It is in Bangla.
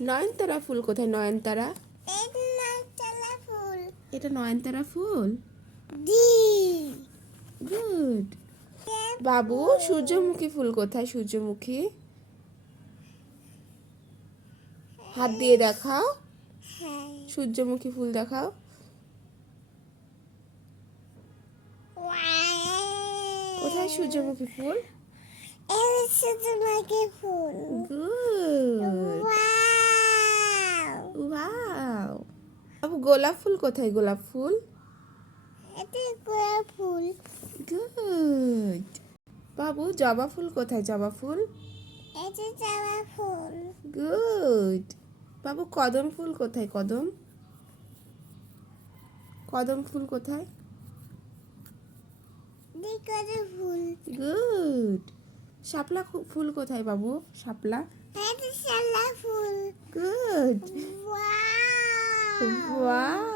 নয়নতারা ফুল কোথায়? নয়নতারা, নয়নতারা ফুল। এটা নয়নতারা ফুল। ডি। গুড। বাবু, সূর্যমুখী ফুল কোথায়? সূর্যমুখী, হাত দিয়ে দেখাও। হ্যাঁ। সূর্যমুখী ফুল দেখাও। কোথায় সূর্যমুখী ফুল? এই সূর্যমুখী ফুল। গুড। ওয়াও। বাবু, গোলাপ ফুল কোথায়? গোলাপ ফুল। এটা গোলাপ ফুল। গুড। বাবু, জবা ফুল কোথায়? জবা ফুল। এটা জবা ফুল। গুড। বাবু, কদম ফুল কোথায়? কদম, কদম ফুল কোথায়? কদম ফুল। গুড। শাপলা ফুল কোথায় বাবু? শাপলা। এটা শাপলা ফুল। গুড। ওয়াও। ওয়াও।